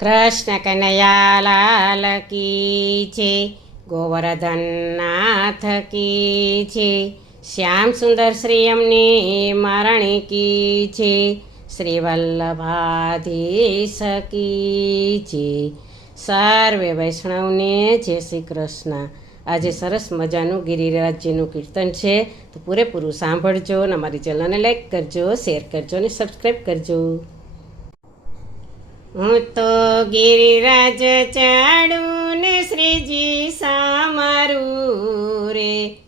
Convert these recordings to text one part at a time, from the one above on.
કૃષ્ણ કનૈયાલાલ કી છે, ગોવર્ધનનાથ કી છે, શ્યામ સુંદર શ્રી અમની મારણી કી છે શ્રી વલ્લભાધીશ કી છે. સર્વે વૈષ્ણવને જય શ્રી કૃષ્ણ. આજે સરસ મજાનું ગિરિરાજજીનું કીર્તન છે. તો પૂરેપૂરું સાંભળજો અને અમારી ચેનલને લાઈક કરજો, શેર કરજો અને સબસ્ક્રાઈબ કરજો. હું તો ગિરિરાજ ચાડું ને શ્રીજી સામારું રે.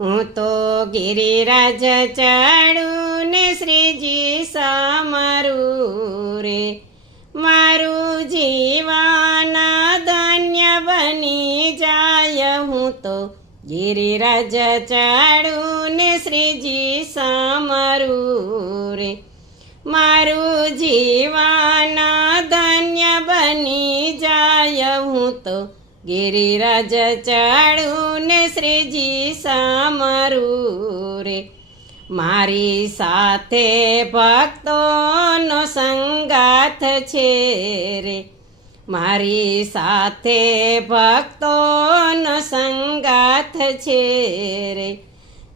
હું તો ગિરિરાજ ચાડું ને શ્રીજી સામારું રે. મારું જીવાના ધન્ય બની જાય હું તો ગિરિરાજ ચાડું ને શ્રીજી સામારું રે. મારું જીવાના બની જાય હું તો ગિરિરાજ ચાડું ને શ્રીજી સામરું રે. મારી સાથે ભક્તોનો સંગાથ છે રે. મારી સાથે ભક્તોનો સંગાથ છે રે.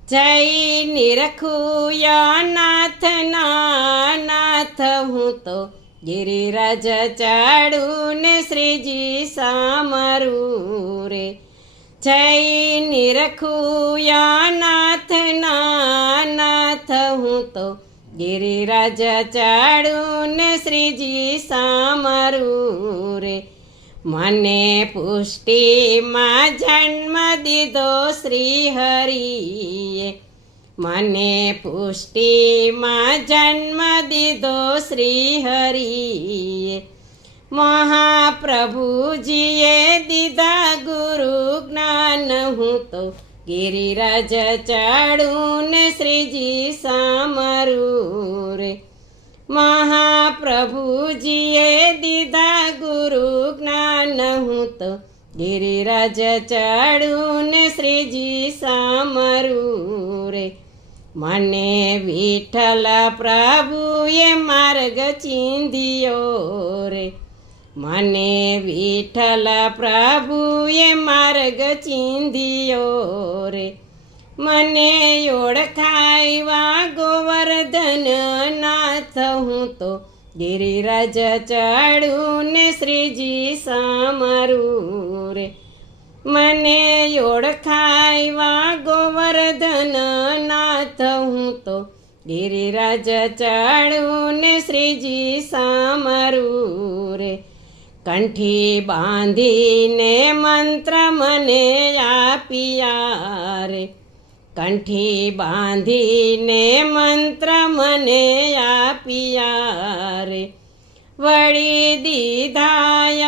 જય નિરખુયા નાથ ના નાથ હું તો ગિરિરાજ ચાડું ને શ્રીજી સામરું રે જય નિરખુયા નાથ નાથ હું તો ગિરિરાજ ચાડું ને શ્રીજી સામરું રે મને પુષ્ટિમાં જન્મ દીધો શ્રી હરિએ મને પુષ્ટિમાં જન્મ દીધો શ્રી હરિએ મહાપ્રભુજીએ દીધા ગુરુ જ્ઞાન. હું તો ગિરિરાજ ચાડું ને શ્રીજી સામરું રે મહાપ્રભુજીએ દીધા ગુરુ જ્ઞાન. હું તો ગિરિરાજ ચાડું ને શ્રીજી સામરું રે મને વિઠ્ઠલ પ્રભુએ માર્ગ ચીંધ્યો રે. મને વિઠ્ઠલ પ્રભુએ માર્ગ ચીંધ્યો રે. મને ઓળખાયવા ગોવર્ધન નાથ હું તો ગિરિરાજ ચડું ને શ્રીજી સામરું રે. મને ઓળખાયવા ગોવર્ધન નાથ હું તો ગિરિરાજ ચાડું ને શ્રીજી સામરું રે. કંઠી બાંધીને મંત્ર મને આપિયા રે. કંઠી બાંધીને મંત્ર મને આપિયા રે. વળી દીધાય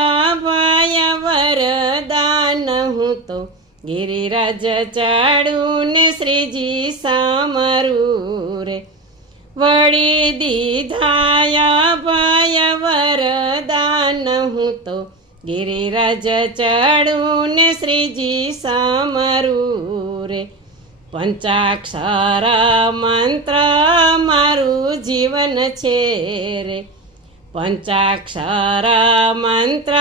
ગિરિરાજ ચાડું ને શ્રીજી સામરું રે વળી દીધાયા ભય વરદાન હું તો ગિરિરાજ ચાડું ને શ્રીજી સામરું રે પંચાક્ષર મંત્ર મારું જીવન છે રે. પંચાક્ષર મંત્ર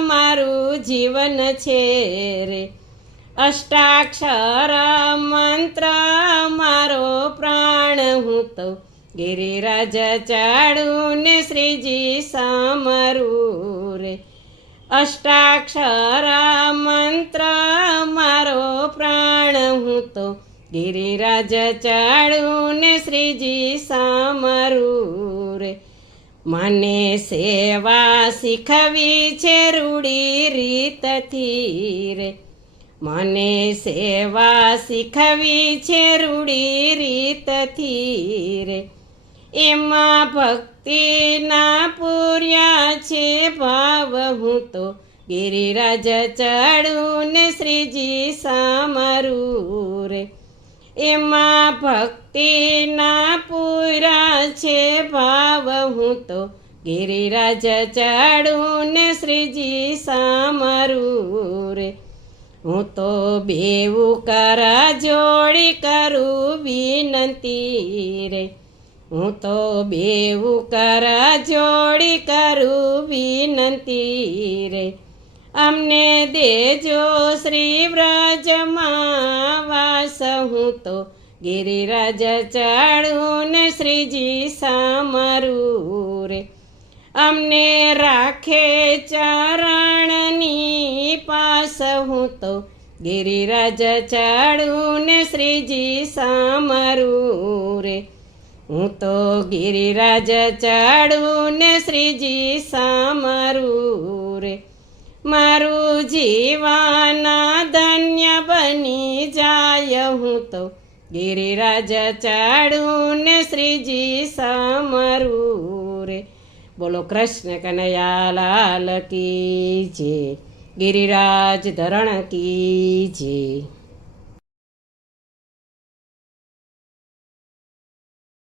મારું જીવન છે રે. અષ્ટાક્ષર મંત્ર મારો પ્રાણ હું તો ગિરિરાજ ચાડું ને શ્રીજી સમરું અષ્ટાક્ષર મંત્ર મારો પ્રાણ હું તો ગિરિરાજ ચાડું ને શ્રીજી સામરું મને સેવા શીખવી છે રૂડી રીતથી રે મને સેવા શીખવી છે રૂડી રીતથી રે. એમાં ભક્તિના પૂર્યા છે ભાવ. હું તો ગિરિરાજ ચડું ને શ્રીજી સામરું રે. એમાં ભક્તિના પૂરા છે ભાવ. હું તો ગિરિરાજ ચડું ને શ્રીજી સામરું રે. હું તો બેવું કરા જોડી કરું વિનંતી રે. હું તો બેવું કરા જોડી કરું વિનંતી રે. અમને દેજો શ્રી વાસ. હું તો ગિરિરાજ ચાડું ને શ્રીજી સામરું રે. અમને રાખે ચરણની પાસ. હું તો ગિરિરાજ ચાડું ને શ્રીજી સામરું રે. હું તો ગિરિરાજ ચાડું ને શ્રીજી સામરું રે. મારું જીવાના ધન્ય બની જાય. હું તો ગિરિરાજ ચાડું ને શ્રીજી સામરું બોલો કૃષ્ણ કનૈયા લાલ કી જે ગિરિરાજ ધરણ કી છે